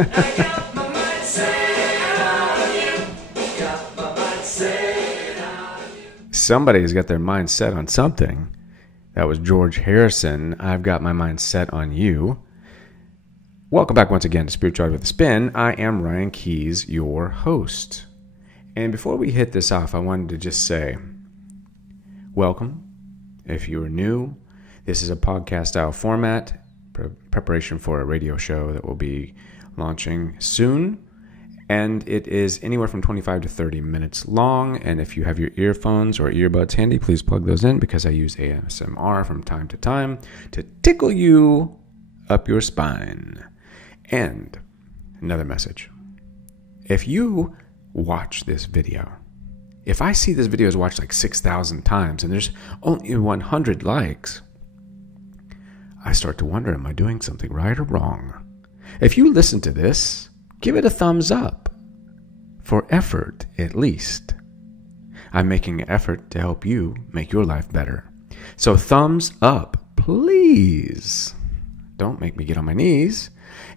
I got my mind set on you. Got my mind set on you. Somebody's got their mind set on something. That was George Harrison. I've got my mind set on you. Welcome back once again to Spirituality with a Spin. I am Ryan Keys, your host. And before we hit this off, I wanted to just say, welcome. If you are new, this is a podcast-style format, preparation for a radio show that will be launching soon. And it is anywhere from 25 to 30 minutes long. And if you have your earphones or earbuds handy, please plug those in because I use ASMR from time to time to tickle you up your spine. And another message. If you watch this video, if I see this video is watched like 6,000 times and there's only 100 likes, I start to wonder, am I doing something right or wrong? If you listen to this, give it a thumbs up. For effort, at least. I'm making an effort to help you make your life better. So thumbs up, please. Don't make me get on my knees.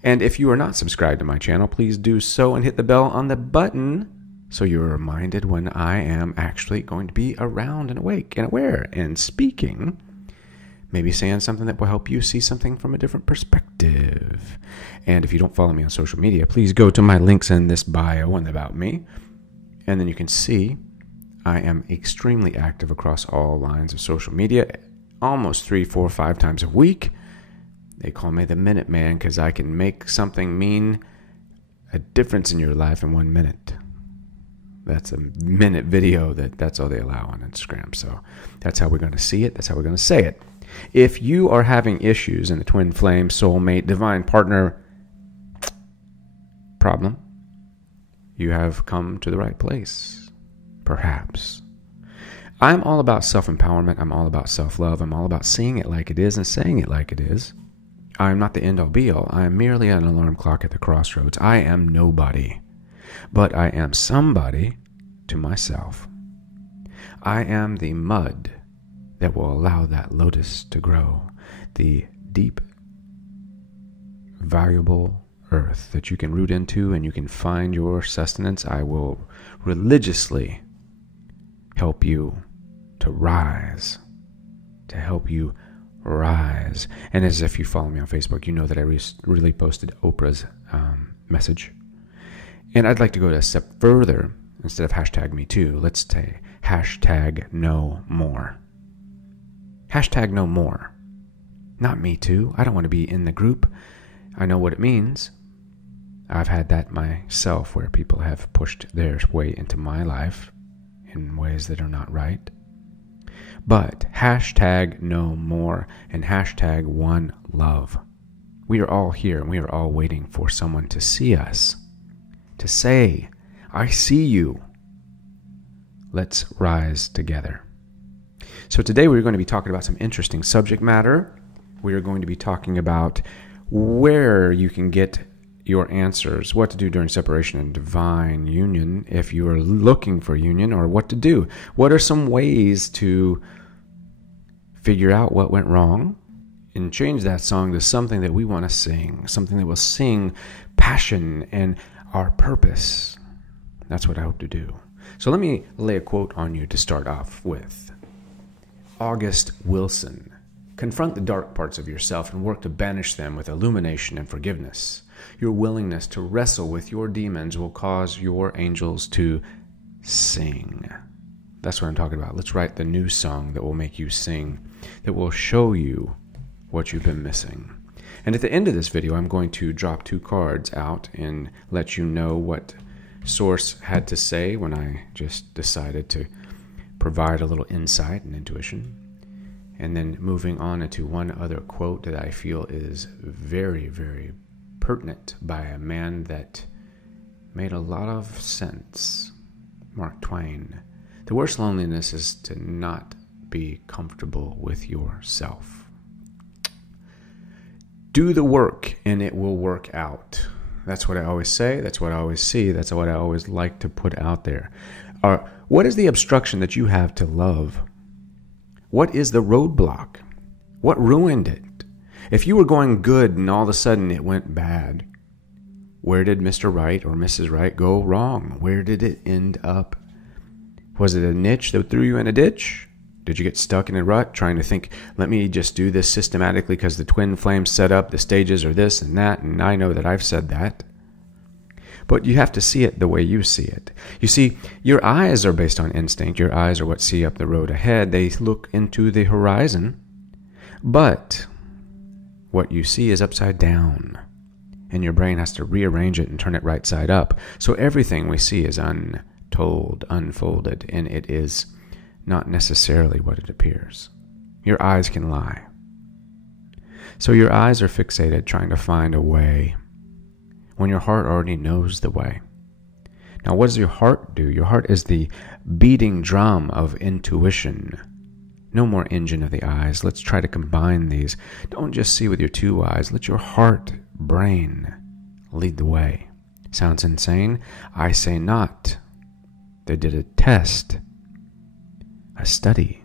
And if you are not subscribed to my channel, please do so and hit the bell on the button so you're reminded when I am actually going to be around and awake and aware and speaking. Maybe saying something that will help you see something from a different perspective. And if you don't follow me on social media, please go to my links in this bio and about me. And then you can see I am extremely active across all lines of social media, almost 3, 4, 5 times a week. They call me the Minute Man because I can make something mean a difference in your life in 1 minute. That's a minute video. That's all they allow on Instagram. So that's how we're going to see it. That's how we're going to say it. If you are having issues in the twin flame, soulmate, divine partner problem, you have come to the right place, perhaps. I'm all about self-empowerment. I'm all about self-love. I'm all about seeing it like it is and saying it like it is. I'm not the end-all be-all. I am merely an alarm clock at the crossroads. I am nobody, but I am somebody to myself. I am the mud that will allow that lotus to grow, the deep, valuable earth that you can root into and you can find your sustenance. I will religiously help you to rise, to help you rise. And as if you follow me on Facebook, you know that I really posted Oprah's message. And I'd like to go a step further. Instead of hashtag me too, let's say hashtag no more. Hashtag no more. Not me too. I don't want to be in the group. I know what it means. I've had that myself where people have pushed their way into my life in ways that are not right. But hashtag no more and hashtag one love. We are all here and we are all waiting for someone to see us. To say, I see you. Let's rise together. So today we're going to be talking about some interesting subject matter. We are going to be talking about where you can get your answers, what to do during separation and divine union if you are looking for union, or what to do. What are some ways to figure out what went wrong and change that song to something that we want to sing, something that will sing passion and our purpose. That's what I hope to do. So let me lay a quote on you to start off with. August Wilson. Confront the dark parts of yourself and work to banish them with illumination and forgiveness. Your willingness to wrestle with your demons will cause your angels to sing. That's what I'm talking about. Let's write the new song that will make you sing, that will show you what you've been missing. And at the end of this video, I'm going to drop 2 cards out and let you know what Source had to say when I just decided to provide a little insight and intuition. And then moving on into one other quote that I feel is very, very pertinent by a man that made a lot of sense. Mark Twain. The worst loneliness is to not be comfortable with yourself. Do the work and it will work out. That's what I always say. That's what I always see. That's what I always like to put out there. What is the obstruction that you have to love? What is the roadblock? What ruined it? If you were going good and all of a sudden it went bad, Where did Mr. Right or Mrs. Right go wrong? Where did it end up? Was it a niche that threw you in a ditch? Did you get stuck in a rut trying to think, let me just do this systematically because the twin flames set up, the stages are this and that, and I know that I've said that. But you have to see it the way you see it. You see, your eyes are based on instinct. Your eyes are what see up the road ahead. They look into the horizon. But what you see is upside down. And your brain has to rearrange it and turn it right side up. So everything we see is untold, unfolded, and it is not necessarily what it appears. Your eyes can lie. So your eyes are fixated trying to find a way when your heart already knows the way. Now, what does your heart do? Your heart is the beating drum of intuition. No more engine of the eyes. Let's try to combine these. Don't just see with your two eyes. Let your heart, brain, lead the way. Sounds insane? I say not. They did a test, a study,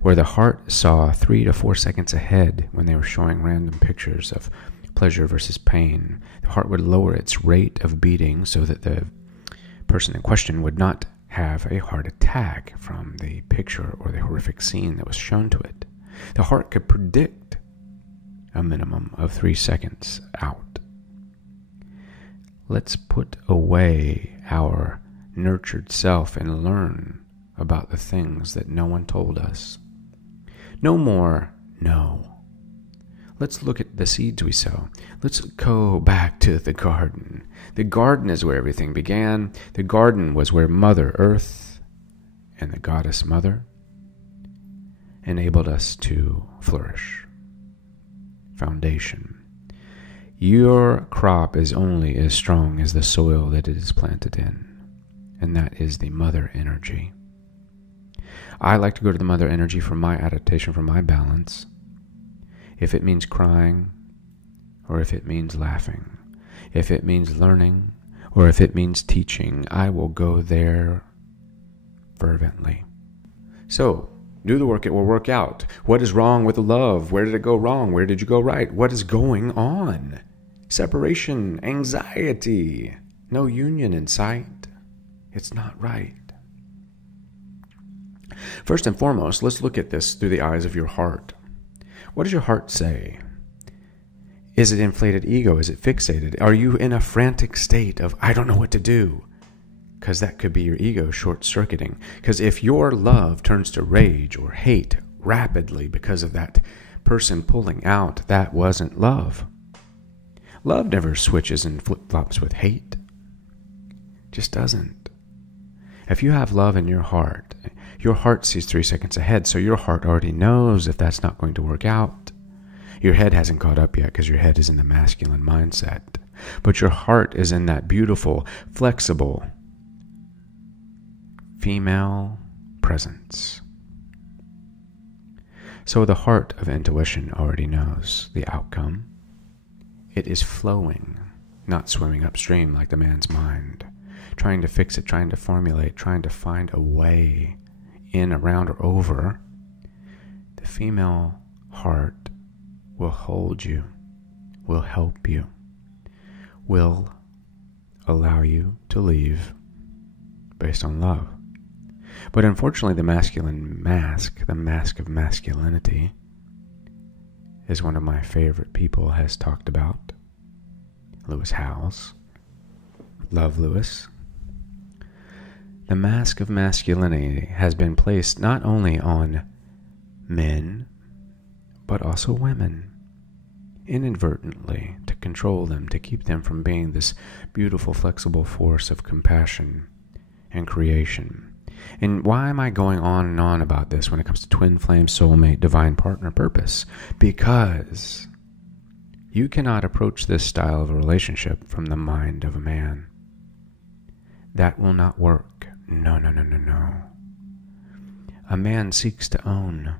where the heart saw 3 to 4 seconds ahead when they were showing random pictures of pleasure versus pain. The heart would lower its rate of beating so that the person in question would not have a heart attack from the picture or the horrific scene that was shown to it. The heart could predict a minimum of 3 seconds out. Let's put away our nurtured self and learn about the things that no one told us. No more no. Let's look at the seeds we sow. Let's go back to the garden. The garden is where everything began. The garden was where Mother Earth and the Goddess Mother enabled us to flourish. Foundation. Your crop is only as strong as the soil that it is planted in, and that is the mother energy. I like to go to the mother energy for my adaptation, for my balance. If it means crying, or if it means laughing, if it means learning, or if it means teaching, I will go there fervently. So, do the work, it will work out. What is wrong with the love? Where did it go wrong? Where did you go right? What is going on? Separation, anxiety, no union in sight. It's not right. First and foremost, let's look at this through the eyes of your heart. What does your heart say? Is it inflated ego? Is it fixated? Are you in a frantic state of, I don't know what to do? Because that could be your ego short-circuiting. Because if your love turns to rage or hate rapidly because of that person pulling out, that wasn't love. Love never switches and flip-flops with hate. Just doesn't. If you have love in your heart sees 3 seconds ahead, so your heart already knows if that's not going to work out. Your head hasn't caught up yet because your head is in the masculine mindset. But your heart is in that beautiful, flexible, female presence. So the heart of intuition already knows the outcome. It is flowing, not swimming upstream like the man's mind, trying to fix it, trying to formulate, trying to find a way in, around, or over. The female heart will hold you, will help you, will allow you to leave based on love. But unfortunately, the masculine mask, the mask of masculinity, is one of my favorite people has talked about. Lewis Howes. Love Lewis. The mask of masculinity has been placed not only on men, but also women, inadvertently, to control them, to keep them from being this beautiful, flexible force of compassion and creation. And why am I going on and on about this when it comes to twin flame, soulmate, divine partner, purpose? Because you cannot approach this style of a relationship from the mind of a man. That will not work. No. A man seeks to own.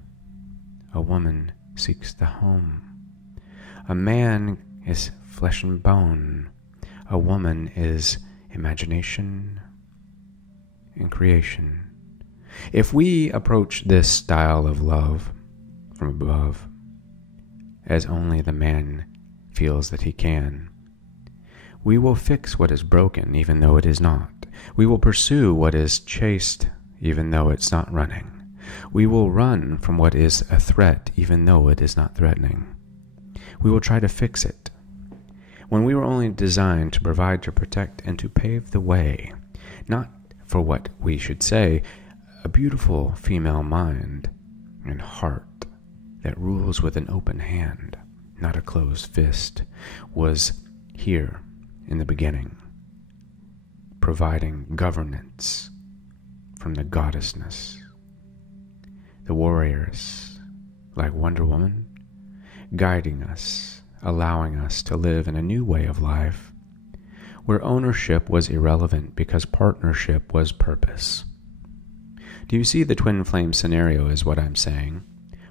A woman seeks the home. A man is flesh and bone. A woman is imagination and creation. If we approach this style of love from above, as only the man feels that he can, We will fix what is broken even though it is not. We will pursue what is chased even though it's not running. We will run from what is a threat even though it is not threatening. We will try to fix it. When we were only designed to provide, to protect, and to pave the way, not for what we should say, a beautiful female mind and heart that rules with an open hand, not a closed fist, was here in the beginning, providing governance from the goddessness. The warriors, like Wonder Woman, guiding us, allowing us to live in a new way of life, where ownership was irrelevant because partnership was purpose. Do you see the twin flame scenario is what I'm saying?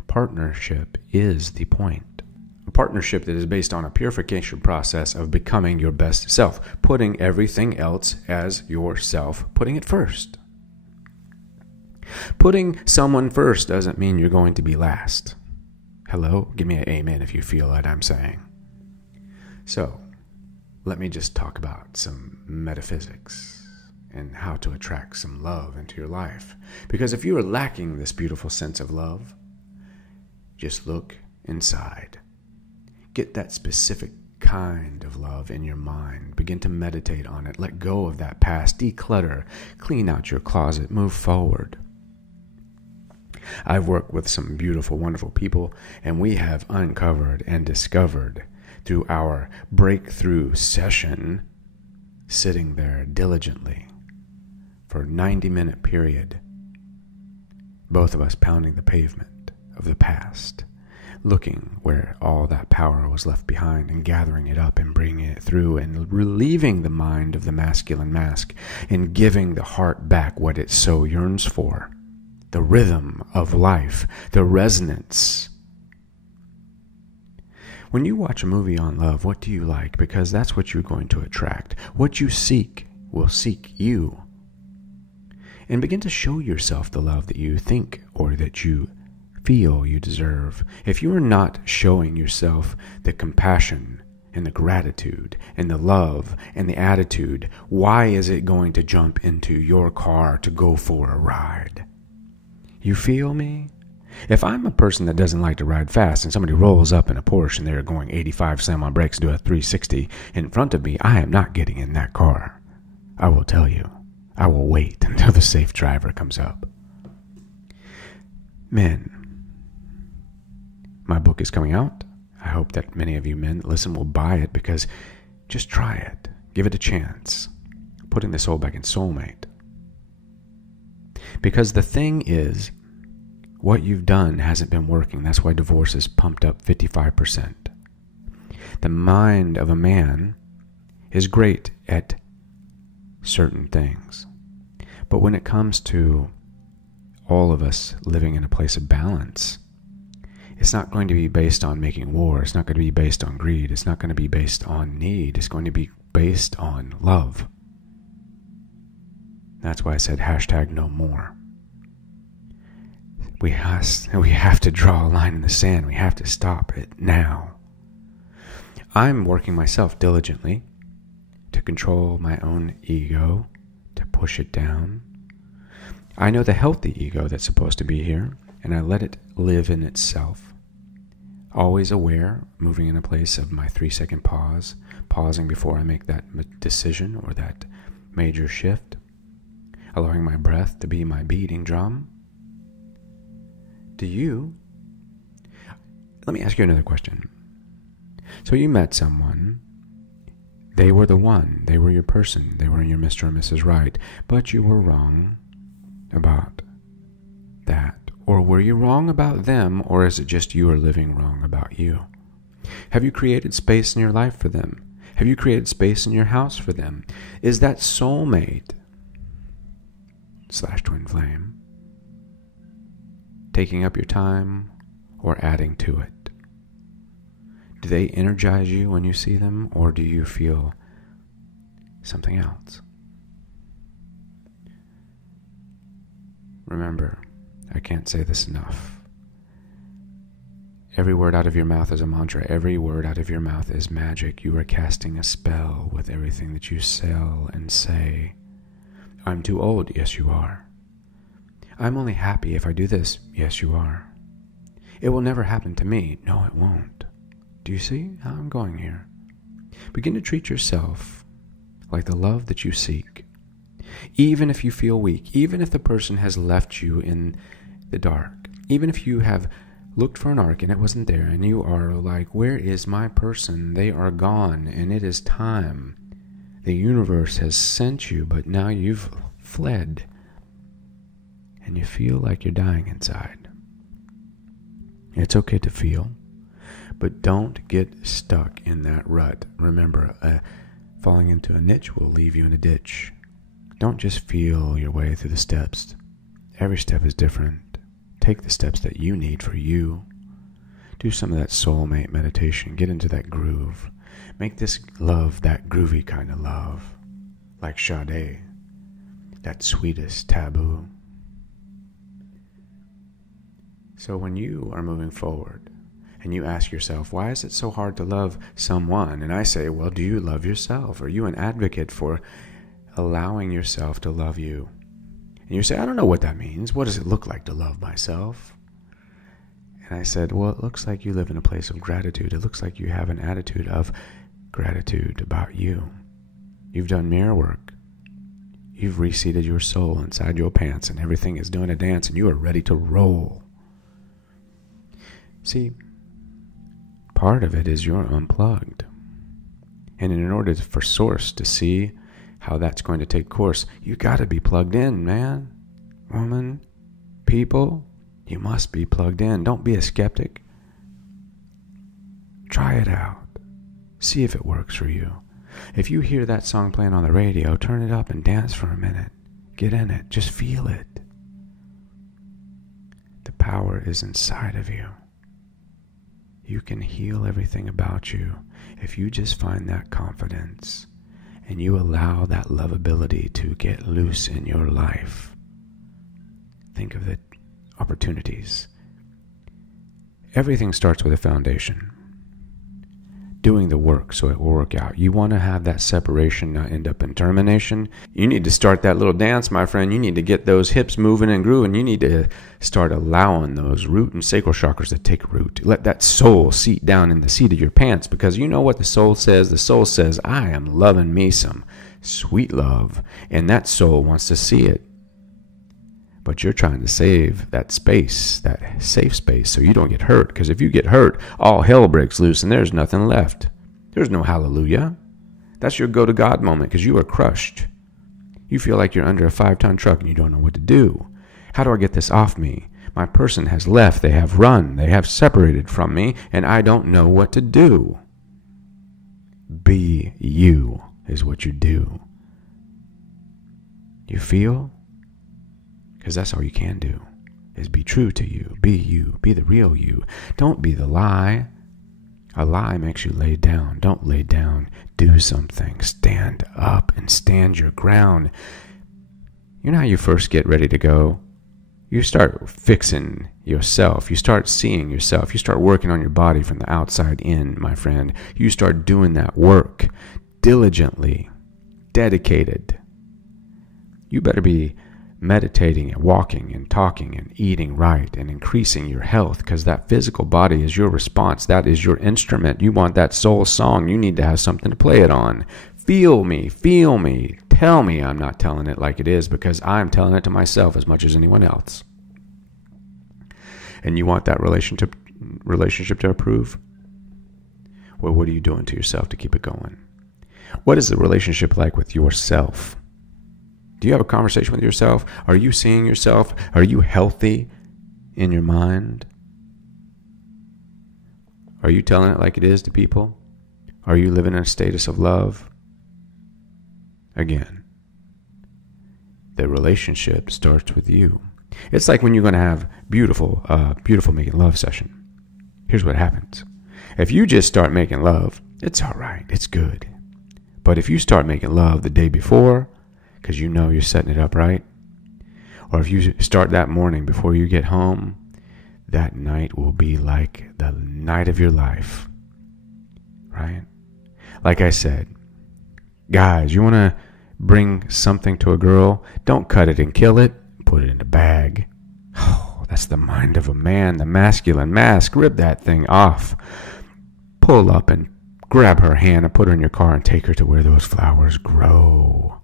Partnership is the point. A partnership that is based on a purification process of becoming your best self, putting everything else as yourself, putting it first. Putting someone first doesn't mean you're going to be last. Hello? Give me an amen if you feel what I'm saying. So, let me just talk about some metaphysics and how to attract some love into your life. Because if you are lacking this beautiful sense of love, just look inside. Get that specific kind of love in your mind. Begin to meditate on it. Let go of that past. Declutter. Clean out your closet. Move forward. I've worked with some beautiful, wonderful people, and we have uncovered and discovered through our breakthrough session, sitting there diligently for a 90-minute period, both of us pounding the pavement of the past, looking where all that power was left behind and gathering it up and bringing it through and relieving the mind of the masculine mask and giving the heart back what it so yearns for. The rhythm of life, the resonance. When you watch a movie on love, what do you like? Because that's what you're going to attract. What you seek will seek you. And begin to show yourself the love that you think or that you feel you deserve. If you are not showing yourself the compassion and the gratitude and the love and the attitude, why is it going to jump into your car to go for a ride? You feel me? If I'm a person that doesn't like to ride fast and somebody rolls up in a Porsche and they're going 85, slam on brakes, do a 360 in front of me, I am not getting in that car. I will tell you. I will wait until the safe driver comes up. Men, my book is coming out. I hope that many of you men that listen will buy it, because just try it. Give it a chance. Putting the soul back in Soulmate. Because the thing is, what you've done hasn't been working. That's why divorce is pumped up 55%. The mind of a man is great at certain things. But when it comes to all of us living in a place of balance, it's not going to be based on making war. It's not going to be based on greed. It's not going to be based on need. It's going to be based on love. That's why I said #no more. We have to draw a line in the sand. We have to stop it now. I'm working myself diligently to control my own ego, to push it down. I know the healthy ego that's supposed to be here, and I let it live in itself. Always aware, moving in a place of my 3-second pause, pausing before I make that decision or that major shift. Allowing my breath to be my beating drum. Let me ask you another question. So you met someone, they were the one, they were your person, they were your Mr. or Mrs. Right, but you were wrong about that. Or were you wrong about them, or is it just you are living wrong about you? Have you created space in your life for them? Have you created space in your house for them? Is that soulmate / twin flame taking up your time or adding to it? Do they energize you when you see them, or do you feel something else? Remember, I can't say this enough. Every word out of your mouth is a mantra. Every word out of your mouth is magic. You are casting a spell with everything that you sell and say. I'm too old. Yes, you are. I'm only happy if I do this. Yes, you are. It will never happen to me. No, it won't. Do you see how I'm going here? Begin to treat yourself like the love that you seek. Even if you feel weak, even if the person has left you in the dark, even if you have looked for an arc and it wasn't there, and you are like, where is my person? They are gone, and it is time. The universe has sent you, but now you've fled, and you feel like you're dying inside. It's okay to feel, but don't get stuck in that rut. Remember, falling into a niche will leave you in a ditch. Don't just feel your way through the steps. Every step is different. Take the steps that you need for you. Do some of that soulmate meditation. Get into that groove. Make this love that groovy kind of love. Like Sade. That sweetest taboo. So when you are moving forward and you ask yourself, why is it so hard to love someone? And I say, well, do you love yourself? Are you an advocate for allowing yourself to love you? And you say, I don't know what that means. What does it look like to love myself? And I said, well, it looks like you live in a place of gratitude. It looks like you have an attitude of gratitude about you. You've done mirror work. You've reseated your soul inside your pants, and everything is doing a dance, and you are ready to roll. See, part of it is you're unplugged. And in order for Source to see how that's going to take course, you got to be plugged in, man, woman, people. You must be plugged in. Don't be a skeptic. Try it out. See if it works for you. If you hear that song playing on the radio, turn it up and dance for a minute. Get in it. Just feel it. The power is inside of you. You can heal everything about you if you just find that confidence and you allow that lovability to get loose in your life. Think of the opportunities. Everything starts with a foundation. Doing the work so it will work out. You want to have that separation not end up in termination. You need to start that little dance, my friend. You need to get those hips moving and grooving. You need to start allowing those root and sacral chakras to take root. Let that soul seat down in the seat of your pants, because you know what the soul says? The soul says, I am loving me some sweet love. And that soul wants to see it. But you're trying to save that space, that safe space, so you don't get hurt. Because if you get hurt, all hell breaks loose and there's nothing left. There's no hallelujah. That's your go to God moment, because you are crushed. You feel like you're under a 5-ton truck and you don't know what to do. How do I get this off me? My person has left. They have run. They have separated from me, and I don't know what to do. Be you is what you do. You feel? Because that's all you can do, is be true to you. Be you. Be the real you. Don't be the lie. A lie makes you lay down. Don't lay down. Do something. Stand up and stand your ground. You know how you first get ready to go? You start fixing yourself. You start seeing yourself. You start working on your body from the outside in, my friend. You start doing that work diligently, dedicated. You better be meditating and walking and talking and eating right and increasing your health, because that physical body is your response. That is your instrument. You want that soul song. You need to have something to play it on. Feel me. Feel me. Tell me I'm not telling it like it is, because I'm telling it to myself as much as anyone else. And you want that relationship to improve? Well, what are you doing to yourself to keep it going? What is the relationship like with yourself? Do you have a conversation with yourself? Are you seeing yourself? Are you healthy in your mind? Are you telling it like it is to people? Are you living in a status of love? Again, the relationship starts with you. It's like when you're going to have beautiful making love session. Here's what happens. If you just start making love, it's all right. It's good. But if you start making love the day before, because you know you're setting it up right, or if you start that morning before you get home, that night will be like the night of your life. Right? Like I said, guys, you want to bring something to a girl? Don't cut it and kill it. Put it in a bag. Oh, that's the mind of a man, the masculine mask. Rip that thing off. Pull up and grab her hand and put her in your car and take her to where those flowers grow.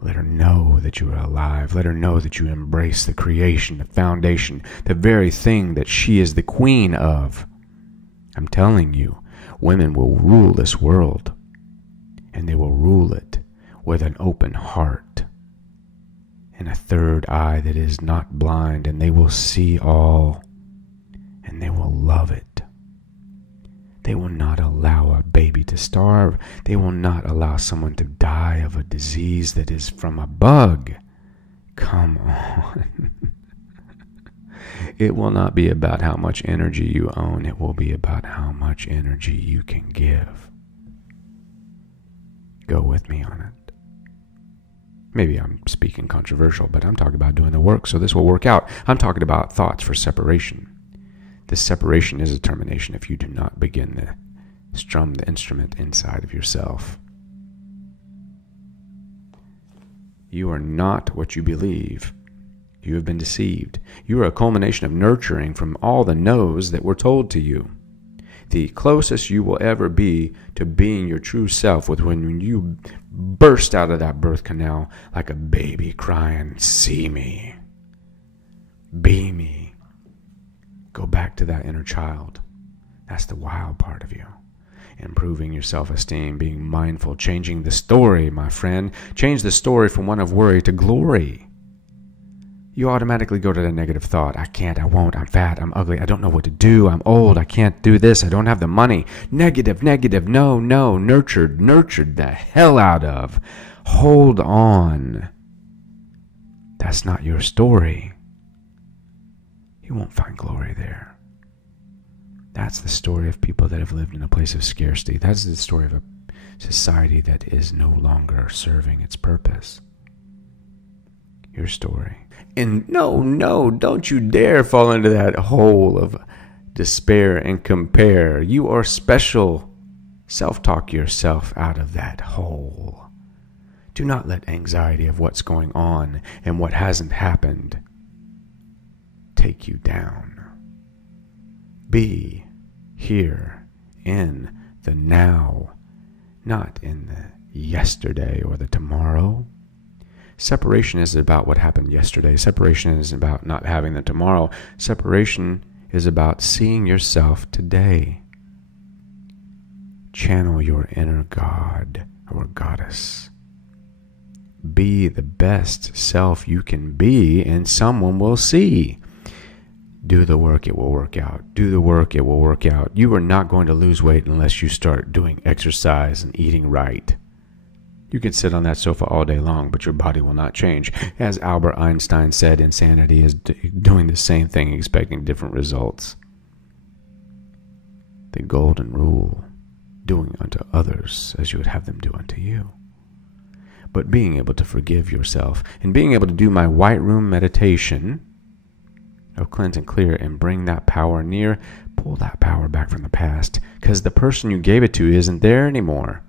Let her know that you are alive. Let her know that you embrace the creation, the foundation, the very thing that she is the queen of. I'm telling you, women will rule this world, and they will rule it with an open heart and a third eye that is not blind, and they will see all, and they will love it. They will not allow a baby to starve. They will not allow someone to die of a disease that is from a bug. Come on. It will not be about how much energy you own. It will be about how much energy you can give. Go with me on it. Maybe I'm speaking controversial, but I'm talking about doing the work, so this will work out. I'm talking about thoughts for separation. This separation is a termination if you do not begin to strum the instrument inside of yourself. You are not what you believe. You have been deceived. You are a culmination of nurturing from all the no's that were told to you. The closest you will ever be to being your true self was when you burst out of that birth canal like a baby crying, "See me. Be me." Go back to that inner child. That's the wild part of you. Improving your self-esteem, being mindful, changing the story, my friend. Change the story from one of worry to glory. You automatically go to the negative thought. I can't, I won't, I'm fat, I'm ugly, I don't know what to do, I'm old, I can't do this, I don't have the money. Negative, no, nurtured the hell out of. Hold on. That's not your story. You won't find glory there. That's the story of people that have lived in a place of scarcity. That's the story of a society that is no longer serving its purpose. Your story. And no, don't you dare fall into that hole of despair and compare. You are special. Self-talk yourself out of that hole. Do not let anxiety of what's going on and what hasn't happened take you down. Be here in the now, not in the yesterday or the tomorrow. Separation is about what happened yesterday. Separation is about not having the tomorrow. Separation is about seeing yourself today. Channel your inner god or goddess. Be the best self you can be, and someone will see. Do the work, it will work out. Do the work, it will work out. You are not going to lose weight unless you start doing exercise and eating right. You can sit on that sofa all day long, but your body will not change. As Albert Einstein said, insanity is doing the same thing, expecting different results. The golden rule, doing unto others as you would have them do unto you. But being able to forgive yourself and being able to do my white room meditation of cleanse and clear and bring that power near, pull that power back from the past, because the person you gave it to isn't there anymore.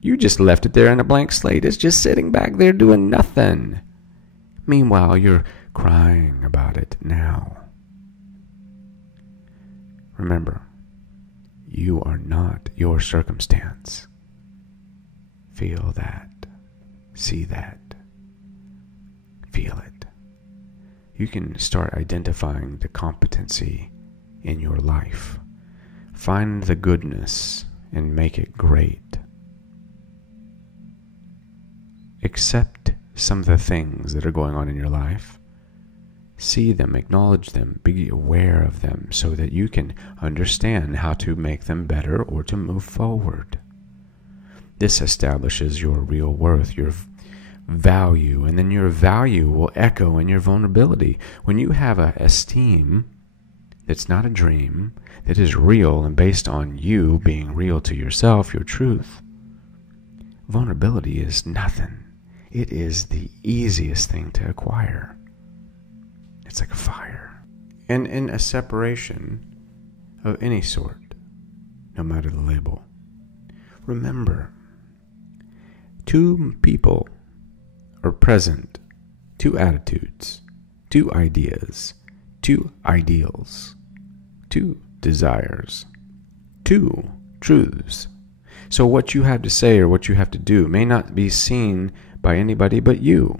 You just left it there in a blank slate. It's just sitting back there doing nothing. Meanwhile, you're crying about it now. Remember, you are not your circumstance. Feel that. See that. Feel it. You can start identifying the competency in your life. Find the goodness and make it great. Accept some of the things that are going on in your life. See them, acknowledge them, be aware of them so that you can understand how to make them better or to move forward. This establishes your real worth, your value, and then your value will echo in your vulnerability. When you have an esteem that's not a dream, that is real and based on you being real to yourself, your truth, vulnerability is nothing. It is the easiest thing to acquire. It's like a fire. and in a separation of any sort, no matter the label. Remember, two people are present, two attitudes, two ideas, two ideals, two desires, two truths. So what you have to say or what you have to do may not be seen by anybody but you.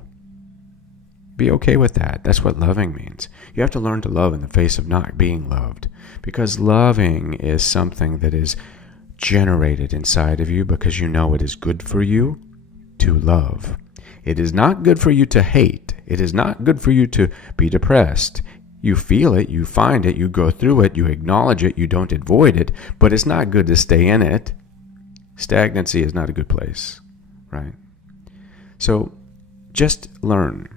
Be okay with that. That's what loving means. You have to learn to love in the face of not being loved, because loving is something that is generated inside of you because you know it is good for you to love. It is not good for you to hate. It is not good for you to be depressed. You feel it, you find it, you go through it, you acknowledge it, you don't avoid it, but it's not good to stay in it. Stagnancy is not a good place, right? So just learn.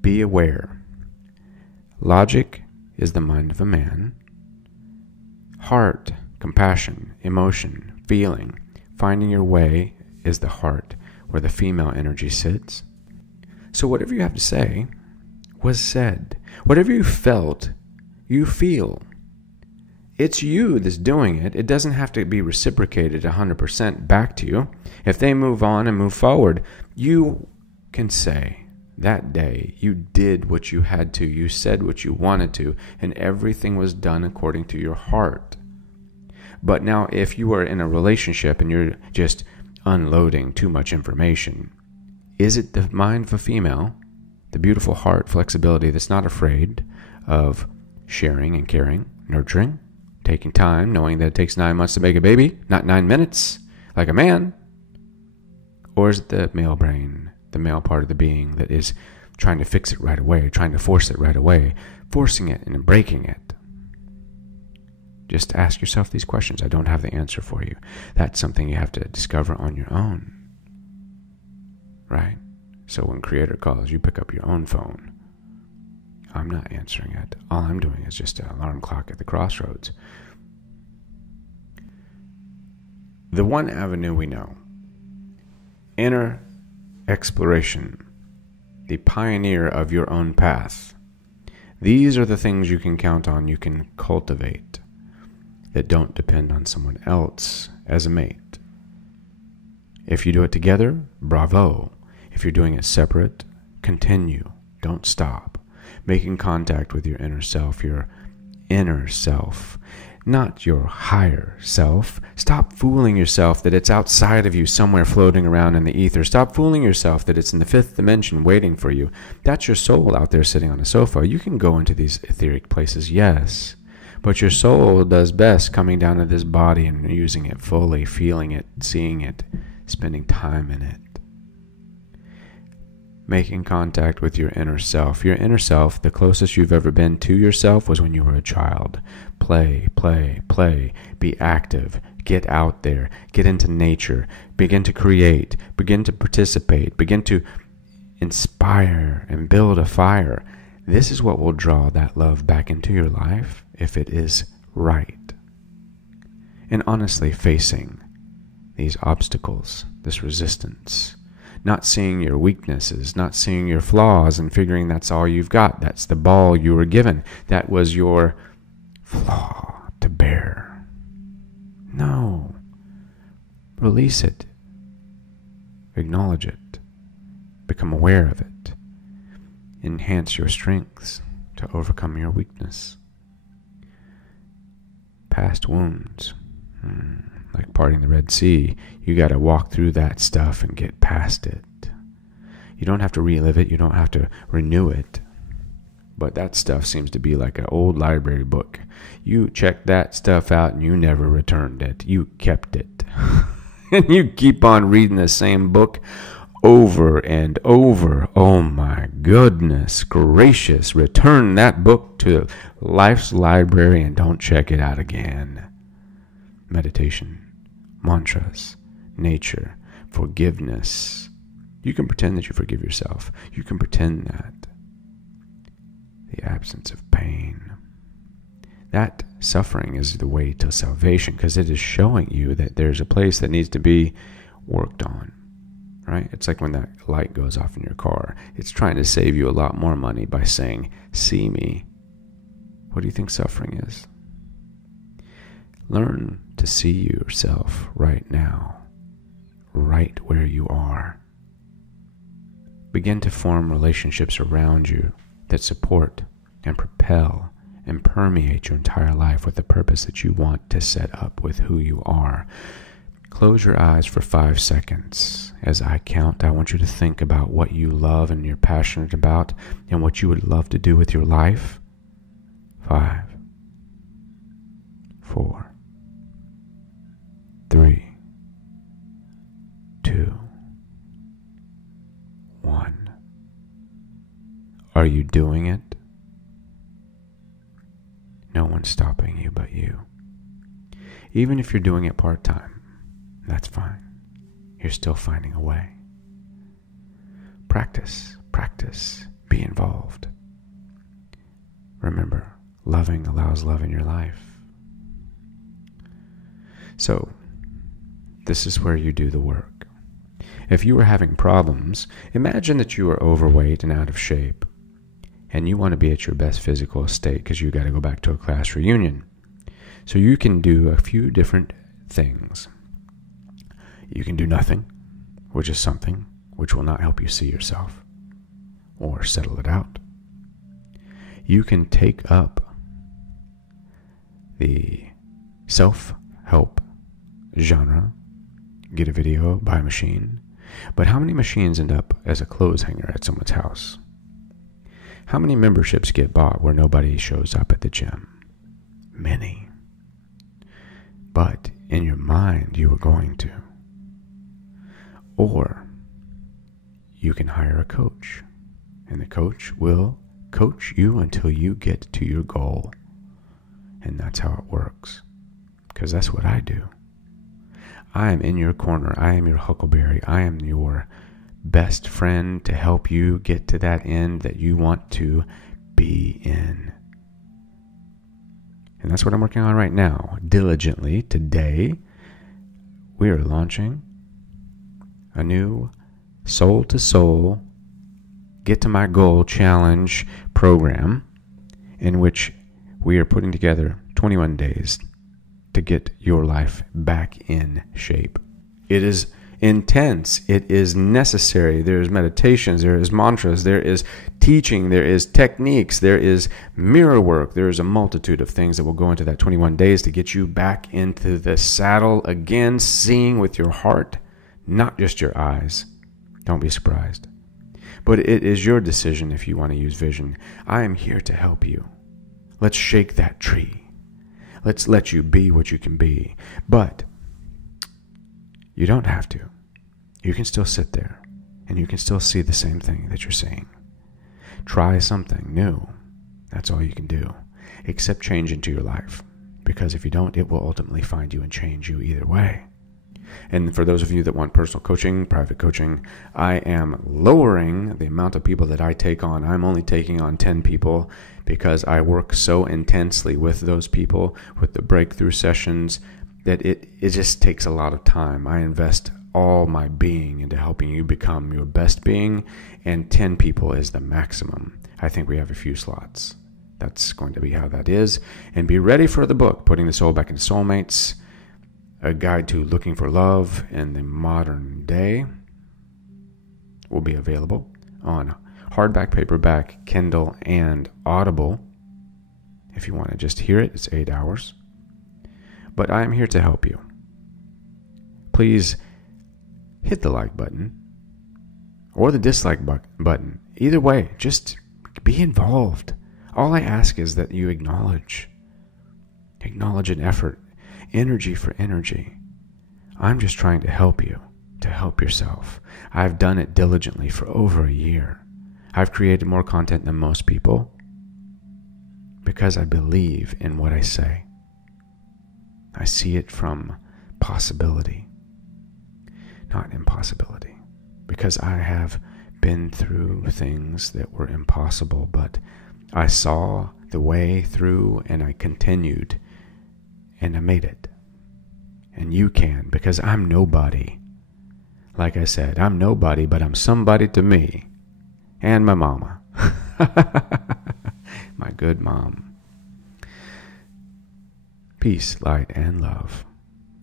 Be aware. Logic is the mind of a man. Heart, compassion, emotion, feeling, finding your way is the heart, where the female energy sits. So whatever you have to say was said. Whatever you felt, you feel. It's you that's doing it. It doesn't have to be reciprocated 100% back to you. If they move on and move forward, you can say, that day you did what you had to, you said what you wanted to, and everything was done according to your heart. But now if you are in a relationship and you're just unloading too much information, is it the mind of a female, the beautiful heart flexibility that's not afraid of sharing and caring, nurturing, taking time, knowing that it takes 9 months to make a baby, not 9 minutes, like a man? Or is it the male brain, the male part of the being that is trying to fix it right away, trying to force it right away, forcing it and breaking it? Just ask yourself these questions. I don't have the answer for you. That's something you have to discover on your own, right? So when Creator calls, you pick up your own phone. I'm not answering it. All I'm doing is just an alarm clock at the crossroads. The one avenue we know, inner exploration, the pioneer of your own path. These are the things you can count on, you can cultivate, that don't depend on someone else as a mate. If you do it together, bravo. If you're doing it separate, continue. Don't stop. Making contact with your inner self, not your higher self. Stop fooling yourself that it's outside of you somewhere floating around in the ether. Stop fooling yourself that it's in the fifth dimension waiting for you. That's your soul out there sitting on a sofa. You can go into these etheric places, yes, but your soul does best coming down to this body and using it fully, feeling it, seeing it, spending time in it. Making contact with your inner self. Your inner self, the closest you've ever been to yourself was when you were a child. Play, play, play. Be active. Get out there. Get into nature. Begin to create. Begin to participate. Begin to inspire and build a fire. This is what will draw that love back into your life if it is right. And honestly, facing these obstacles, this resistance, not seeing your weaknesses, not seeing your flaws and figuring that's all you've got. That's the ball you were given. That was your flaw to bear. No. Release it. Acknowledge it. Become aware of it. Enhance your strengths to overcome your weakness. Past wounds. Like parting the Red Sea, you got to walk through that stuff and get past it. You don't have to relive it. You don't have to renew it. But that stuff seems to be like an old library book. You checked that stuff out and you never returned it. You kept it. And you keep on reading the same book over and over. Oh my goodness gracious. Return that book to life's library and don't check it out again. Meditation, mantras, nature, forgiveness. You can pretend that you forgive yourself. You can pretend that. The absence of pain. That suffering is the way to salvation because it is showing you that there's a place that needs to be worked on, right? It's like when that light goes off in your car. It's trying to save you a lot more money by saying, see me. What do you think suffering is? Learn to see yourself right now, right where you are. Begin to form relationships around you that support and propel and permeate your entire life with the purpose that you want to set up with who you are. Close your eyes for 5 seconds. As I count, I want you to think about what you love and you're passionate about and what you would love to do with your life. 5, 4, 3, 2, 1. Are you doing it? No one's stopping you but you. Even if you're doing it part-time, that's fine. You're still finding a way. Practice, be involved. Remember, loving allows love in your life. So, this is where you do the work. If you are having problems, imagine that you are overweight and out of shape, and you want to be at your best physical state because you got to go back to a class reunion. So you can do a few different things. You can do nothing, which is something which will not help you see yourself or settle it out. You can take up the self-help genre, get a video, buy a machine. But how many machines end up as a clothes hanger at someone's house? How many memberships get bought where nobody shows up at the gym? Many. But in your mind, you were going to. Or you can hire a coach, and the coach will coach you until you get to your goal. And that's how it works. Because that's what I do. I am in your corner. I am your huckleberry. I am your best friend to help you get to that end that you want to be in. And that's what I'm working on right now, diligently. Today, we are launching a new Soul to Soul Get to My Goal Challenge program in which we are putting together 21 days to get your life back in shape. It is intense. It is necessary. There is meditations. There is mantras. There is teaching. There is techniques. There is mirror work. There is a multitude of things that will go into that 21 days to get you back into the saddle again, seeing with your heart, not just your eyes. Don't be surprised. But it is your decision if you want to use vision. I am here to help you. Let's shake that tree. Let's let you be what you can be. But you don't have to. You can still sit there, and you can still see the same thing that you're seeing. Try something new. That's all you can do. Accept change into your life. Because if you don't, it will ultimately find you and change you either way. And for those of you that want personal coaching, private coaching, I am lowering the amount of people that I take on. I'm only taking on 10 people because I work so intensely with those people, with the breakthrough sessions, that it just takes a lot of time. I invest all my being into helping you become your best being, and 10 people is the maximum. I think we have a few slots. That's going to be how that is. And be ready for the book, Putting the Soul Back into Soulmates, a guide to looking for love in the modern day, will be available on hardback, paperback, Kindle, and Audible. If you want to just hear it, it's 8 hours. But I am here to help you. Please hit the like button or the dislike button. Either way, just be involved. All I ask is that you acknowledge an effort, energy for energy. I'm just trying to help you, to help yourself. I've done it diligently for over a year. I've created more content than most people because I believe in what I say. I see it from possibility, not impossibility, because I have been through things that were impossible, but I saw the way through and I continued and I made it. And you can, because I'm nobody. Like I said, I'm nobody, but I'm somebody to me. And my mama. My good mom. Peace, light, and love.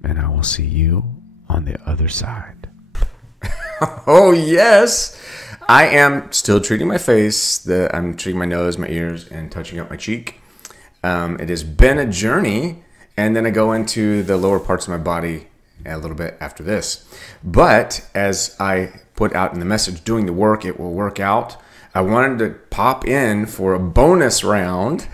And I will see you on the other side. Oh, yes. I am still treating my face. I'm treating my nose, my ears, and touching up my cheek. It has been a journey. And then I go into the lower parts of my body a little bit after this. But as I put out in the message, doing the work, it will work out. I wanted to pop in for a bonus round.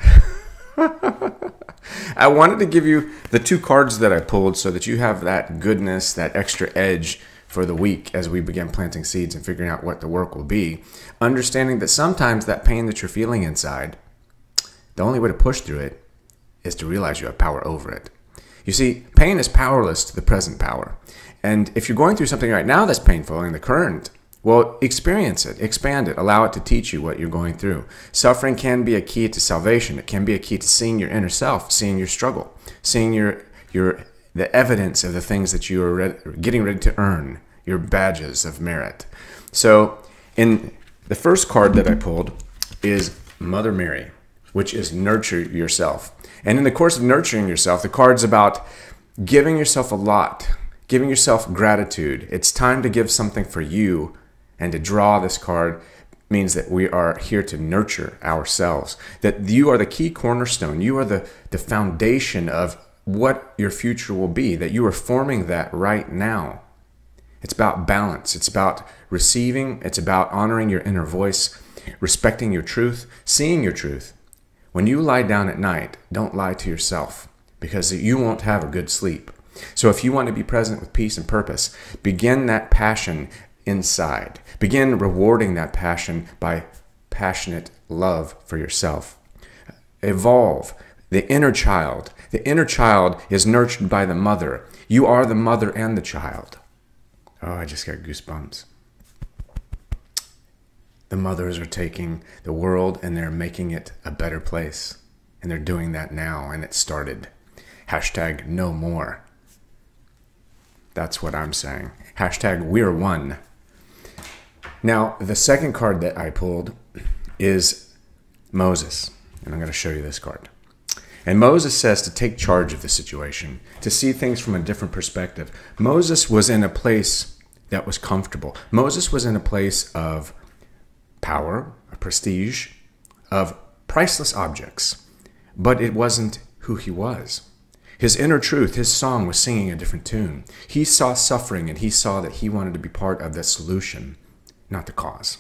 I wanted to give you the 2 cards that I pulled so that you have that goodness, that extra edge for the week as we begin planting seeds and figuring out what the work will be. Understanding that sometimes that pain that you're feeling inside, the only way to push through it is to realize you have power over it. You see, pain is powerless to the present power. And if you're going through something right now that's painful in the current, well, experience it, expand it, allow it to teach you what you're going through. Suffering can be a key to salvation. It can be a key to seeing your inner self, seeing your struggle, seeing the evidence of the things that you are getting ready to earn, your badges of merit. So in the first card that I pulled is Mother Mary, which is nurture yourself. And in the course of nurturing yourself, the card's about giving yourself a lot, giving yourself gratitude. It's time to give something for you. And to draw this card means that we are here to nurture ourselves, that you are the key cornerstone. You are the foundation of what your future will be, that you are forming that right now. It's about balance. It's about receiving. It's about honoring your inner voice, respecting your truth, seeing your truth. When you lie down at night, don't lie to yourself because you won't have a good sleep. So if you want to be present with peace and purpose, begin that passion inside. Begin rewarding that passion by passionate love for yourself. Evolve the inner child. The inner child is nurtured by the mother. You are the mother and the child. Oh, I just got goosebumps. The mothers are taking the world and they're making it a better place. And they're doing that now, and it started. Hashtag no more. That's what I'm saying. Hashtag we're one. Now, the second card that I pulled is Moses. And I'm going to show you this card. And Moses says to take charge of the situation, to see things from a different perspective. Moses was in a place that was comfortable. Moses was in a place of power, of prestige, of priceless objects. But it wasn't who he was. His inner truth, his song was singing a different tune. He saw suffering and he saw that he wanted to be part of the solution, not the cause.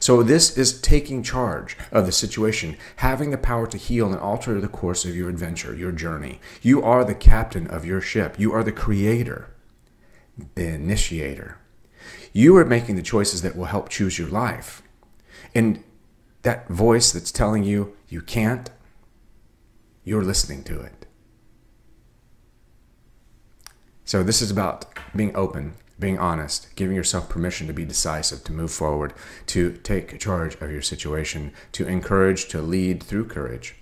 So this is taking charge of the situation, having the power to heal and alter the course of your adventure, your journey. You are the captain of your ship. You are the creator, the initiator. You are making the choices that will help choose your life. And that voice that's telling you you can't, you're listening to it. So this is about being open, being honest, giving yourself permission to be decisive, to move forward, to take charge of your situation, to encourage, to lead through courage.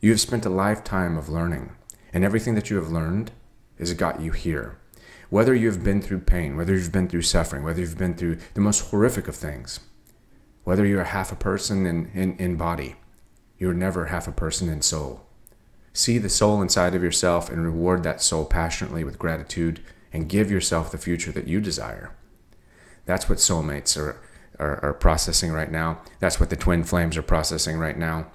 You have spent a lifetime of learning, and everything that you have learned has got you here. Whether you've been through pain, whether you've been through suffering, whether you've been through the most horrific of things, whether you're half a person in body, you're never half a person in soul. See the soul inside of yourself and reward that soul passionately with gratitude and give yourself the future that you desire. That's what soulmates are processing right now. That's what the twin flames are processing right now.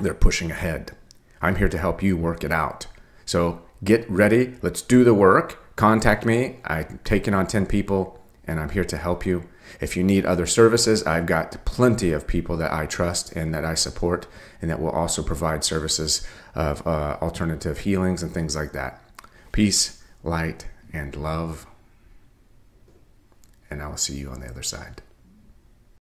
They're pushing ahead. I'm here to help you work it out. So get ready. Let's do the work. Contact me. I'm taking on 10 people and I'm here to help you. If you need other services, I've got plenty of people that I trust and that I support and that will also provide services of alternative healings and things like that. Peace, light, and love. And I will see you on the other side.